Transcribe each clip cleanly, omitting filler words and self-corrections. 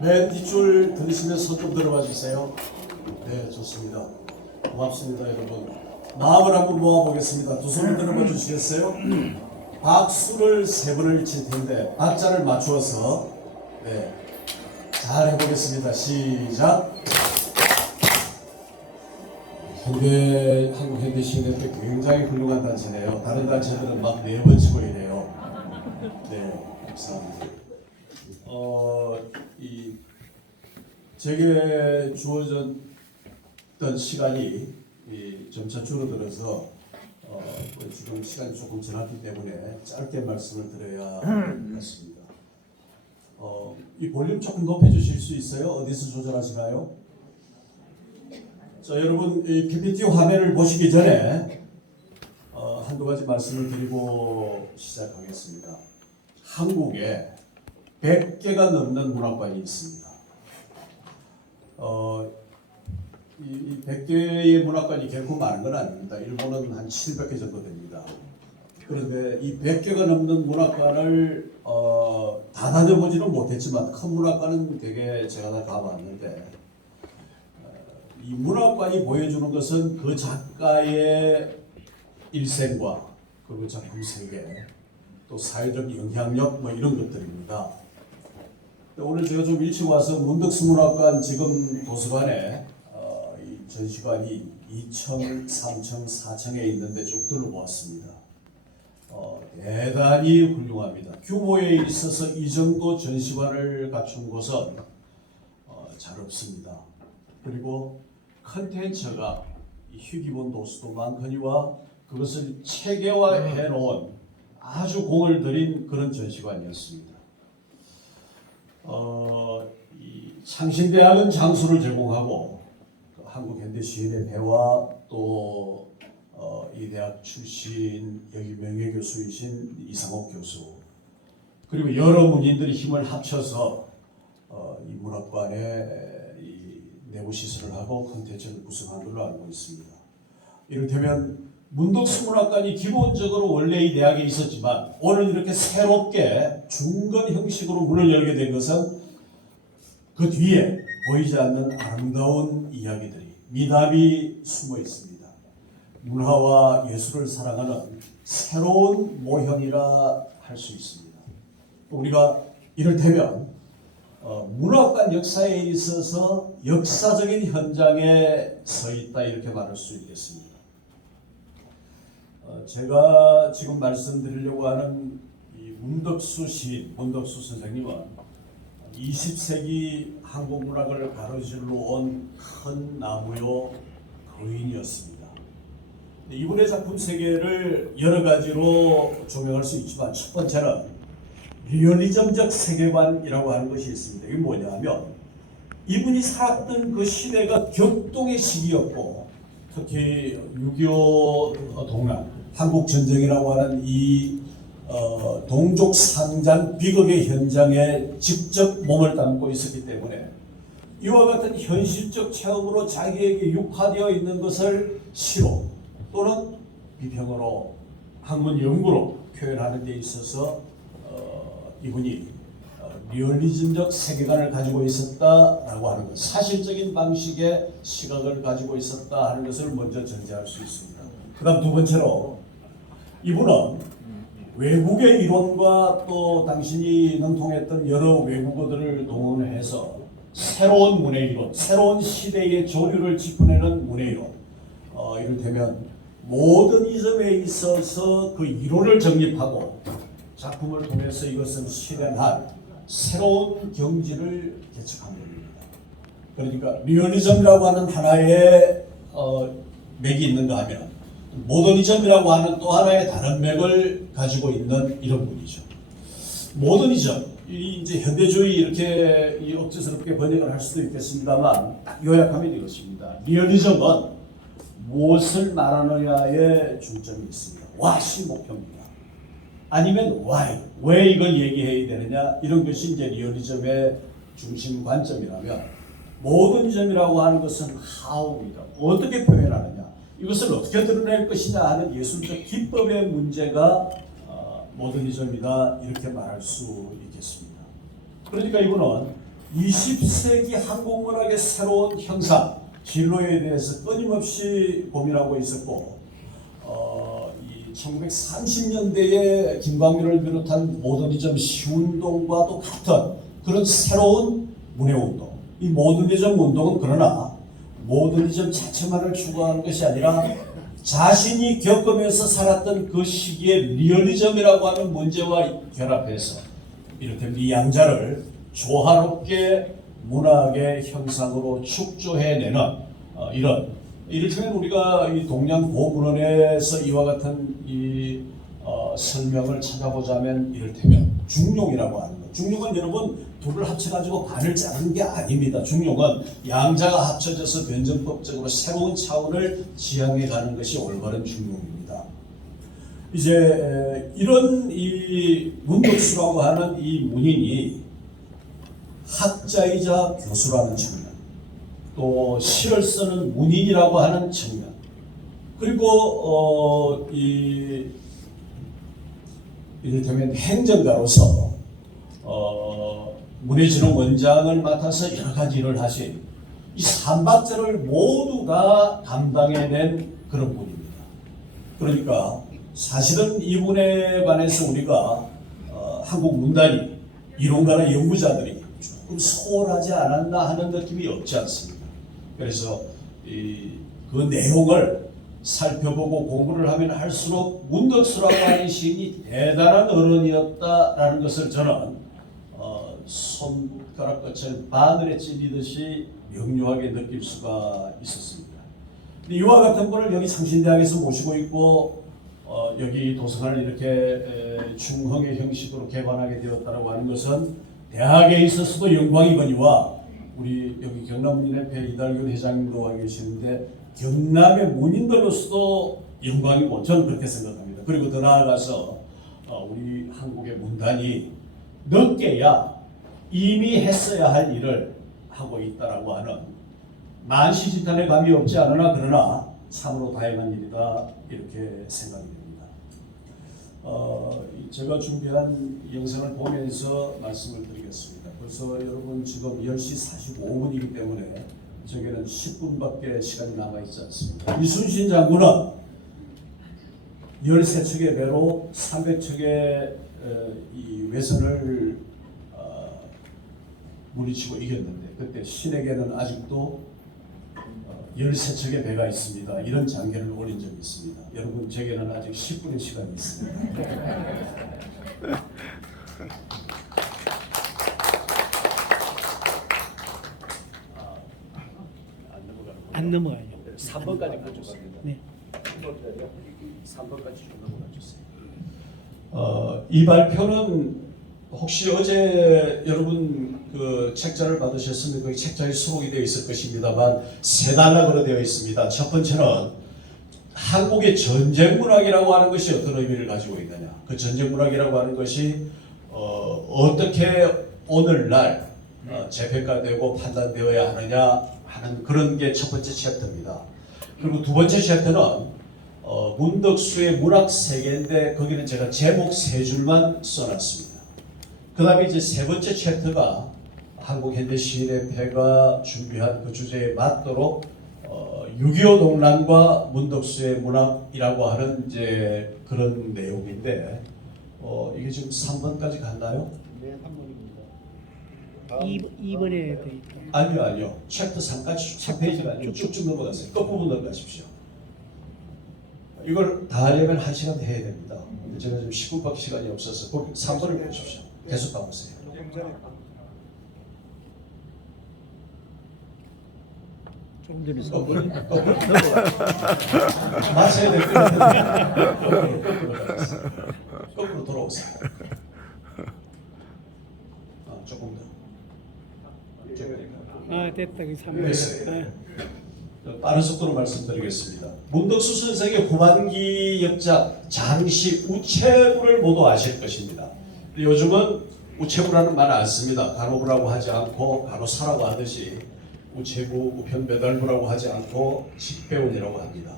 맨 뒷줄 들으시면 손 좀 들어봐 주세요. 네, 좋습니다. 고맙습니다, 여러분. 마음을 한번 모아보겠습니다. 두 손을 들어봐 주시겠어요? 박수를 세 번을 칠 텐데 박자를 맞추어서 잘 해보겠습니다. 시작. 한국 현대 시인회 굉장히 훌륭한 단체네요. 다른 단체들은 막 네 번 치고 이래요. 네, 감사합니다. 제게 주어졌던 시간이 점차 줄어들어서 지금 시간이 조금 지났기 때문에 짧게 말씀을 드려야 하겠습니다. 이 볼륨 조금 높여주실 수 있어요? 어디서 조절하시나요? 자, 여러분 이 PPT 화면을 보시기 전에 한두 가지 말씀을 드리고 시작하겠습니다. 한국에 100개가 넘는 문학관이 있습니다. 이 100개의 문학관이 결코 많은 건 아닙니다. 일본은 한 700개 정도 됩니다. 그런데 이 100개가 넘는 문학관을 다 다녀보지는 못했지만 큰 문학관은 되게 제가 다 가봤는데 이 문학관이 보여주는 것은 그 작가의 일생과 그 작품 세계 또 사회적 영향력 뭐 이런 것들입니다. 오늘 제가 좀 일찍 와서 문덕수 문학관 지금 도서관에 이 전시관이 2층, 3층, 4층에 있는데 쭉 둘러보았습니다. 대단히 훌륭합니다. 규모에 있어서 이 정도 전시관을 갖춘 곳은 잘 없습니다. 그리고 컨텐츠가 휴기본 도서도 많거니와 그것을 체계화해 놓은 아주 공을 들인 그런 전시관이었습니다. 이 창신대학은 장소를 제공하고 한국현대시인회와 또 이 대학 출신 여기 명예교수이신 이상옥 교수 그리고 여러 문인들이 힘을 합쳐서 이 문학관에 이 내부 시설을 하고 콘텐츠를 구성한 걸로 알고 있습니다. 이를테면 문덕수 문학관이 기본적으로 원래 이 대학에 있었지만 오늘 이렇게 새롭게 중건 형식으로 문을 열게 된 것은 그 뒤에 보이지 않는 아름다운 이야기들이 미담이 숨어 있습니다. 문화와 예술을 사랑하는 새로운 모형이라 할 수 있습니다. 우리가 이를테면 문학관 역사에 있어서 역사적인 현장에 서 있다 이렇게 말할 수 있겠습니다. 제가 지금 말씀드리려고 하는 이 문덕수 시인, 문덕수 선생님은 20세기 한국 문학을 가로질러 온 큰 나무요 거인이었습니다. 이분의 작품 세계를 여러 가지로 조명할 수 있지만 첫 번째는 리얼리즘적 세계관이라고 하는 것이 있습니다. 이게 뭐냐면 이분이 살았던 그 시대가 격동의 시기였고 특히 6.25 동란, 한국전쟁이라고 하는 이 동족 상잔 비극의 현장에 직접 몸을 담고 있었기 때문에 이와 같은 현실적 체험으로 자기에게 육화되어 있는 것을 시로 또는 비평으로 학문 연구로 표현하는 데 있어서 이분이 리얼리즘적 세계관을 가지고 있었다라고 하는 것, 사실적인 방식의 시각을 가지고 있었다 하는 것을 먼저 전제할 수 있습니다. 그 다음 두 번째로 이분은 외국의 이론과 또 당신이 능통했던 여러 외국어들을 동원해서 새로운 문의 이론, 새로운 시대의 조류를 짚어내는 문의 이론, 이를테면 모더니즘에 있어서 그 이론을 정립하고 작품을 통해서 이것을 실현한 새로운 경지를 개척한 겁니다. 그러니까 리얼리즘이라고 하는 하나의 맥이 있는가 하면 모더니즘이라고 하는 또 하나의 다른 맥을 가지고 있는 이런 분이죠. 모더니즘, 이제 현대주의 이렇게 억지스럽게 번역을 할 수도 있겠습니다만 요약하면 이것입니다. 리얼리즘은 무엇을 말하느냐에 중점이 있습니다. what이 목표입니다. 아니면 why, 왜 이걸 얘기해야 되느냐 이런 것이 이제 리얼리즘의 중심 관점이라면 모더니즘이라고 하는 것은 how입니다. 어떻게 표현하느냐, 이것을 어떻게 드러낼 것이냐 하는 예술적 기법의 문제가 모더니즘이다 이렇게 말할 수 있겠습니다. 그러니까 이분은 20세기 한국 문학의 새로운 형상, 진로에 대해서 끊임없이 고민하고 있었고, 이 1930년대에 김광률을 비롯한 모더니즘 시운동과도 같은 그런 새로운 문해운동. 이 모더니즘 운동은 그러나 모더니즘 자체만을 추구하는 것이 아니라 자신이 겪으면서 살았던 그 시기의 리얼리즘이라고 하는 문제와 결합해서 이렇게 이 양자를 조화롭게 문학의 형상으로 축조해내는 이런, 이를테면 우리가 이 동양 고문헌에서 이와 같은 이 설명을 찾아보자면 이를테면 중용이라고 하는 것. 중용은 여러분 둘을 합쳐가지고 반을 자르는 게 아닙니다. 중용은 양자가 합쳐져서 변증법적으로 새로운 차원을 지향해 가는 것이 올바른 중용입니다. 이제 이런 이 문덕수라고 하는 이 문인이 학자이자 교수라는 측면, 또 시를 쓰는 문인이라고 하는 측면, 그리고 이를테면 행정가로서 문해진흥원장을 맡아서 여러 가지 일을 하신 이 삼박자를 모두 다 감당해낸 그런 분입니다. 그러니까 사실은 이분에 관해서 우리가 한국 문단이 이론가나 연구자들이 조금 소홀하지 않았나 하는 느낌이 없지 않습니다. 그래서 그 내용을 살펴보고 공부를 하면 할수록 문덕수라고 하는 시인이 대단한 어른이었다라는 것을 저는 손가락 끝을 바늘에 찔리듯이 명료하게 느낄 수가 있었습니다. 이와 같은 분을 여기 창신대학에서 모시고 있고 여기 도서관을 이렇게 중흥의 형식으로 개관하게 되었다고 하는 것은 대학에 있어서도 영광이거니와 우리 여기 경남문인협회 이달균 회장님도 와 계시는데 경남의 문인들로서도 영광이고 저는 그렇게 생각합니다. 그리고 더 나아가서 우리 한국의 문단이 늦게야 이미 했어야 할 일을 하고 있다라고 하는 만시지탄의 감이 없지 않으나 그러나 참으로 다행한 일이다 이렇게 생각이 됩니다. 제가 준비한 영상을 보면서 말씀을 드리겠습니다. 벌써 여러분 지금 10시 45분이기 때문에 저에게는 10분밖에 시간이 남아있지 않습니다. 이순신 장군은 13척의 배로 300척의 이 외선을 물리치고 이겼는데 그때 신에게는 아직도 13척의 배가 있습니다. 이런 장계를 올린 적이 있습니다. 여러분 제게는 아직 10분의 시간이 있습니다. 안 넘어가요. 3번까지 가져갑니다. 네. 3번까지 좀 넘어가 주세요. 이 발표는 혹시 어제 여러분 그 책자를 받으셨으면 그 책자에 수록이 되어 있을 것입니다만 세 단락으로 되어 있습니다. 첫 번째는 한국의 전쟁 문학이라고 하는 것이 어떤 의미를 가지고 있느냐. 그 전쟁 문학이라고 하는 것이 어떻게 오늘날 재평가되고 판단되어야 하느냐 하는 그런 게 첫 번째 챕터입니다. 그리고 두 번째 챕터는 문덕수의 문학 세계인데 거기는 제가 제목 세 줄만 써놨습니다. 그 다음에 이제 세 번째 챕터가 한국현대시인협회가 준비한 그 주제에 맞도록 6.25 동란과 문덕수의 문학이라고 하는 이제 그런 내용인데 이게 지금 3번까지 갔나요? 네, 3번입니다. 2번에 돼 있다. 아니요. 챕터 3까지 3페이지가 아니고 쭉쭉 넘어가세요. 끝부분 넘어가십시오. 이걸 다 하려면 1시간 해야 됩니다. 근데 제가 지금 10분밖에 시간이 없어서 3번을 보십시오. 계속 가보세요. 조금 전에 거꾸로 마셔야 될 텐데 거꾸로 돌아오세요. 조금 더. 됐다. 그 3번. 됐어요. 빠른 속도로 말씀드리겠습니다. 문덕수 선생의 후반기 역작 장시 우체부를 모두 아실 것입니다. 요즘은 우체부라는 말을 안 씁니다. 간호부라고 하지 않고 간호사라고 하듯이 우체부, 우편배달부라고 하지 않고 식배원이라고 합니다.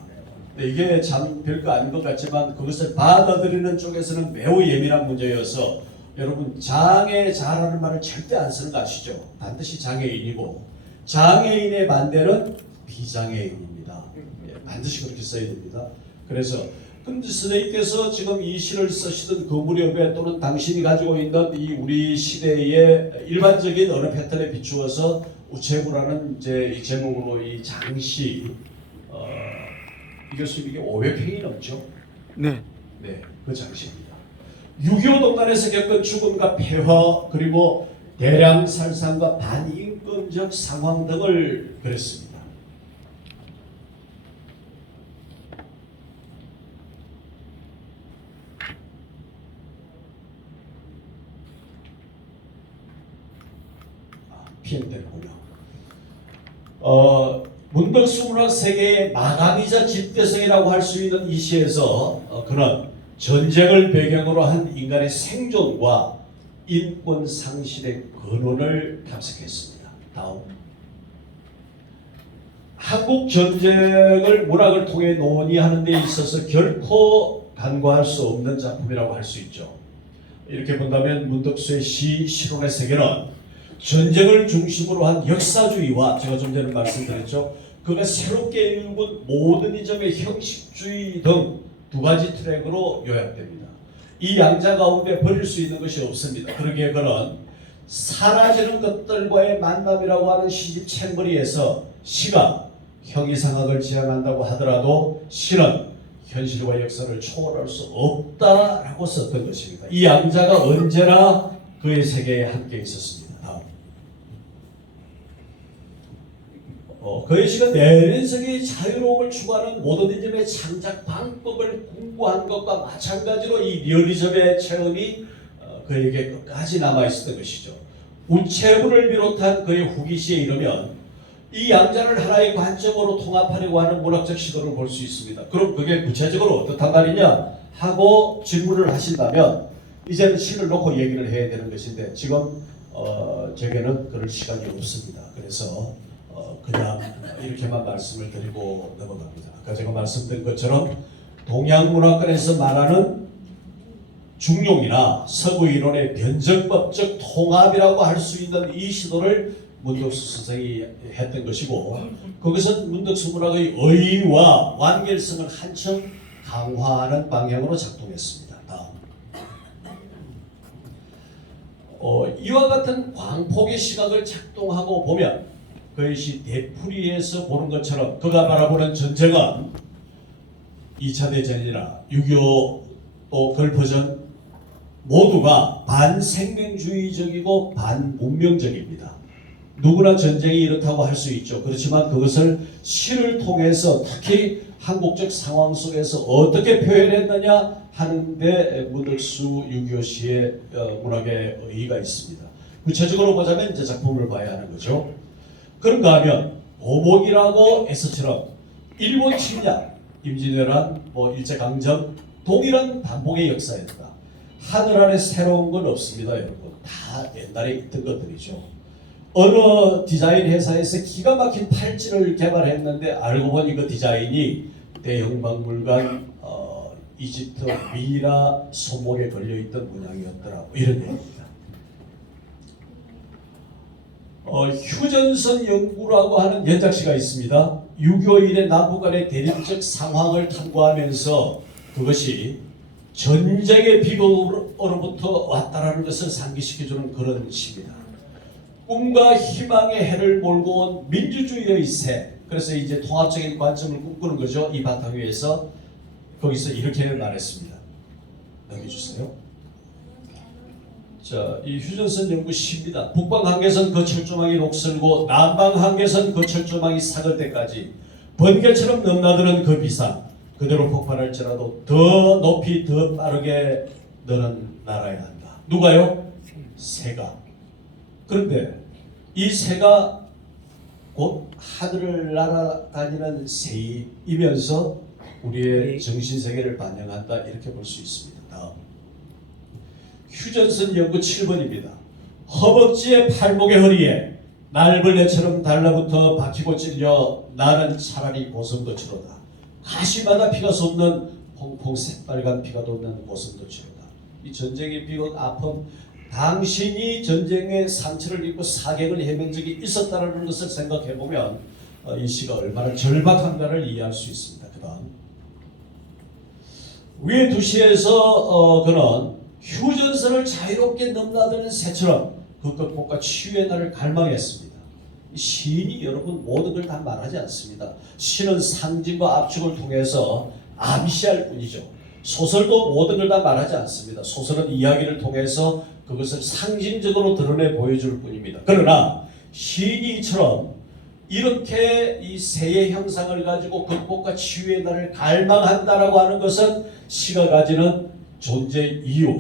근데 이게 참 별거 아닌 것 같지만 그것을 받아들이는 쪽에서는 매우 예민한 문제여서 여러분 장애자라는 말을 절대 안 쓰는 거 아시죠? 반드시 장애인이고 장애인의 반대는 비장애인입니다. 예, 반드시 그렇게 써야 됩니다. 그래서 근데 선생님께서 지금 이 시를 쓰시던 그 무렵에 또는 당신이 가지고 있는 이 우리 시대의 일반적인 언어 패턴에 비추어서 우체부라는 이제 이 제목으로 이 장시 이게 500평이 넘죠? 네. 네, 그 장시입니다. 6.25 동단에서 겪은 죽음과 폐허 그리고 대량 살상과 반인권적 상황 등을 그렸습니다. 피해되는군요. 문덕수 문학 세계의 마감이자 집대성이라고 할 수 있는 이 시에서 그는 전쟁을 배경으로 한 인간의 생존과 인권 상실의 근원을 탐색했습니다. 다음. 한국 전쟁을 문학을 통해 논의하는 데 있어서 결코 간과할 수 없는 작품이라고 할 수 있죠. 이렇게 본다면 문덕수의 시론의 세계는 전쟁을 중심으로 한 역사주의와 제가 좀 전에 말씀드렸죠. 그가 새롭게 읽은 모더니즘의 형식주의 등 두 가지 트랙으로 요약됩니다. 이 양자 가운데 버릴 수 있는 것이 없습니다. 그러기에 그는 사라지는 것들과의 만남이라고 하는 시집 책머리에서 시가 형이상학을 지향한다고 하더라도 시는 현실과 역사를 초월할 수 없다라고 썼던 것입니다. 이 양자가 언제나 그의 세계에 함께 있었습니다. 그의 시가 내면적인 자유로움을 추구하는 모더니즘의 창작 방법을 공부한 것과 마찬가지로 이 리얼리즘의 체험이 그에게 끝까지 남아있었던 것이죠. 우체부를 비롯한 그의 후기시에 이르면 이 양자를 하나의 관점으로 통합하려고 하는 문학적 시도를 볼 수 있습니다. 그럼 그게 구체적으로 어떻단 말이냐 하고 질문을 하신다면 이제는 시를 놓고 얘기를 해야 되는 것인데 지금 제게는 그럴 시간이 없습니다. 그래서 그냥 이렇게만 말씀을 드리고 넘어갑니다. 아까 제가 말씀드린 것처럼 동양문화권에서 말하는 중용이나 서구 이론의 변정법적 통합이라고 할 수 있는 이 시도를 문덕수 선생이 했던 것이고 그것은 문덕수 문학의 의의와 완결성을 한층 강화하는 방향으로 작동했습니다. 다음. 이와 같은 광폭의 시각을 작동하고 보면 그것이 되풀이해서 보는 것처럼 그가 바라보는 전쟁은 2차 대전이나 6.25 또 걸퍼전 모두가 반생명주의적이고 반문명적입니다. 누구나 전쟁이 이렇다고 할 수 있죠. 그렇지만 그것을 시를 통해서 특히 한국적 상황 속에서 어떻게 표현했느냐 하는데 문덕수 6.25 시의 문학의 의의가 있습니다. 구체적으로 보자면 이제 작품을 봐야 하는 거죠. 그런가 하면 보복이라고 에서처럼 일본 침략, 임진왜란, 일제강점 동일한 반복의 역사였다. 하늘 아래 새로운 건 없습니다, 여러분. 다 옛날에 있던 것들이죠. 어느 디자인 회사에서 기가 막힌 팔찌를 개발했는데 알고 보니 그 디자인이 대형박물관 이집트 미라 소목에 걸려있던 문양이었더라고 이런 얘기입니다. 휴전선 연구라고 하는 연작시가 있습니다. 6.25 이래 남북 간의 대립적 상황을 탐구하면서 그것이 전쟁의 비극으로부터 왔다라는 것을 상기시켜주는 그런 시입니다. 꿈과 희망의 해를 몰고 온 민주주의의 새. 그래서 이제 통합적인 관점을 꿈꾸는 거죠. 이 바탕 위에서 거기서 이렇게 말했습니다. 넘겨주세요. 자, 이 휴전선 연구 시입니다. 북방 한계선 그 철조망이 녹슬고 남방 한계선 그 철조망이 삭을 때까지 번개처럼 넘나드는 그 비상 그대로 폭발할지라도 더 높이 더 빠르게 너는 날아야 한다. 누가요? 새가. 그런데 이 새가 곧 하늘을 날아다니는 새이면서 우리의 정신세계를 반영한다 이렇게 볼 수 있습니다. 다음. 휴전선 연구 7번입니다. 허벅지에 팔목의 허리에 날벌레처럼 달라붙어 박히고 찔려 나는 차라리 고슴도치로다. 가시마다 피가 솟는 퐁퐁 새빨간 피가 돋는 고슴도치로다. 이 전쟁의 비극 아픔 당신이 전쟁의 상처를 입고 사격을 해본 적이 있었다는 것을 생각해 보면 이 시가 얼마나 절박한가를 이해할 수 있습니다. 그다음 위에 두 시에서 그는 휴전선을 자유롭게 넘나드는 새처럼 그 극복과 치유의 날을 갈망했습니다. 시인이 여러분 모든 걸 다 말하지 않습니다. 시는 상징과 압축을 통해서 암시할 뿐이죠. 소설도 모든 걸 다 말하지 않습니다. 소설은 이야기를 통해서 그것을 상징적으로 드러내 보여줄 뿐입니다. 그러나 시인이 이처럼 이렇게 이 새의 형상을 가지고 극복과 치유의 날을 갈망한다라고 하는 것은 시가 가지는 존재 이유,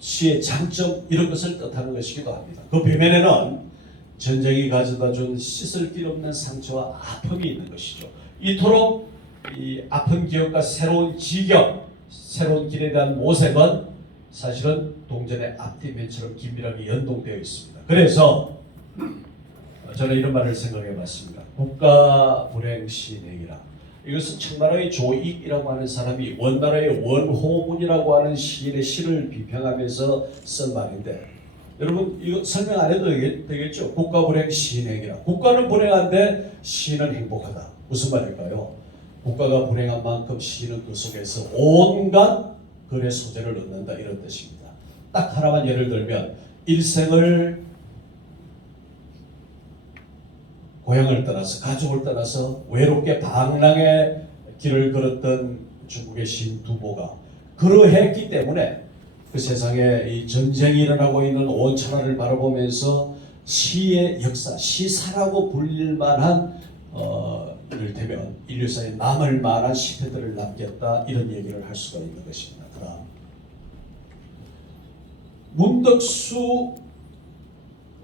시의 장점 이런 것을 뜻하는 것이기도 합니다. 그 배면에는 전쟁이 가져다 준 씻을 길 없는 상처와 아픔이 있는 것이죠. 이토록 이 아픈 기억과 새로운 지경, 새로운 길에 대한 모색은 사실은 동전의 앞뒤면처럼 긴밀하게 연동되어 있습니다. 그래서 저는 이런 말을 생각해 봤습니다. 국가 불행 시행이라. 이것은 청나라의 조익이라고 하는 사람이 원나라의 원호문이라고 하는 시인의 시를 비평하면서 쓴 말인데, 여러분 이거 설명 안 해도 되겠죠? 국가 불행 시행이라. 국가는 불행한데 시인은 행복하다. 무슨 말일까요? 국가가 불행한 만큼 시인은 그 속에서 온갖 글의 소재를 얻는다, 이런 뜻입니다. 딱 하나만 예를 들면 일생을 고향을 떠나서 가족을 떠나서 외롭게 방랑의 길을 걸었던 중국의 시인 두보가 그러했기 때문에 그 세상에 이 전쟁이 일어나고 있는 온 천하를 바라보면서 시의 역사, 시사라고 불릴 만한 이를테면 인류사에 남을 만한 시패들을 남겼다, 이런 얘기를 할 수가 있는 것입니다. 그럼 문덕수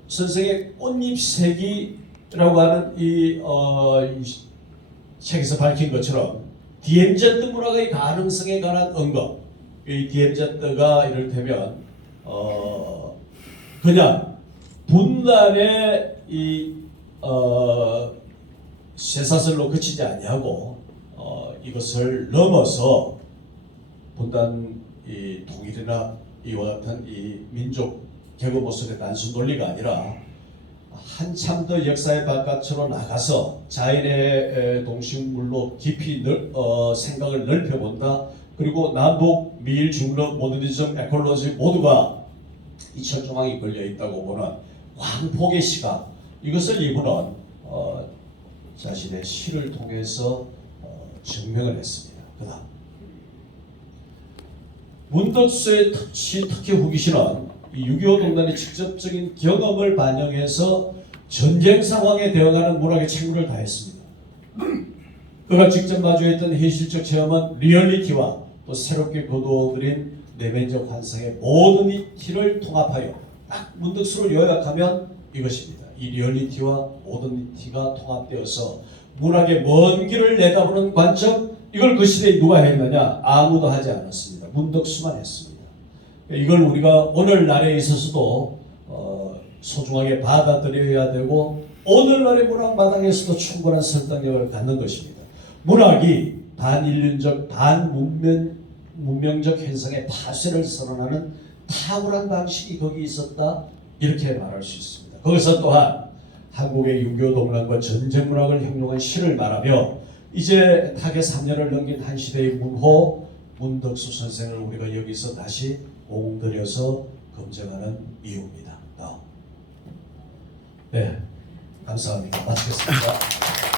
선생의 꽃잎새기라고 하는 이 책에서 밝힌 것처럼 DMZ 문학의 가능성에 관한 언급, 이 DMZ가 이를테면 그냥 분단의 쇠사슬로 그치지 아니하고 이것을 넘어서 분단 통일이나 이와 같은 이 민족 개거 모순의 단순 논리가 아니라 한참 더 역사의 바깥으로 나가서 자연의 동식물로 깊이 생각을 넓혀본다. 그리고 남북, 미일, 중럽, 모더니즘, 에콜로지 모두가 이 철조망이 걸려있다고 보는 광폭의 시각, 이것을 이분은 자신의 시를 통해서 증명을 했습니다. 그다음 문덕수의 시, 특히 후기시는 6.25 동단의 직접적인 경험을 반영해서 전쟁 상황에 대응하는 문학의 책무를 다했습니다. 그가 직접 마주했던 현실적 체험은 리얼리티와 또 새롭게 거두어들인 내면적 환상의 모든 이티를 통합하여 딱 문덕수를 요약하면 이것입니다. 이 리얼리티와 모더니티가 통합되어서 문학의 먼 길을 내다보는 관점, 이걸 그 시대에 누가 했느냐? 아무도 하지 않았습니다. 문덕수만 했습니다. 이걸 우리가 오늘날에 있어서도 소중하게 받아들여야 되고 오늘날의 문학 마당에서도 충분한 설득력을 갖는 것입니다. 문학이 반인륜적, 반문명적 현상의 파쇄를 선언하는 탁월한 방식이 거기 있었다, 이렇게 말할 수 있습니다. 거기서 또한 한국의 6.25 동란과 전쟁 문학을 형용한 시를 말하며 이제 타계 3년을 넘긴 한 시대의 문호 문덕수 선생을 우리가 여기서 다시 공들여서 검증하는 이유입니다. 네, 감사합니다. 마치겠습니다.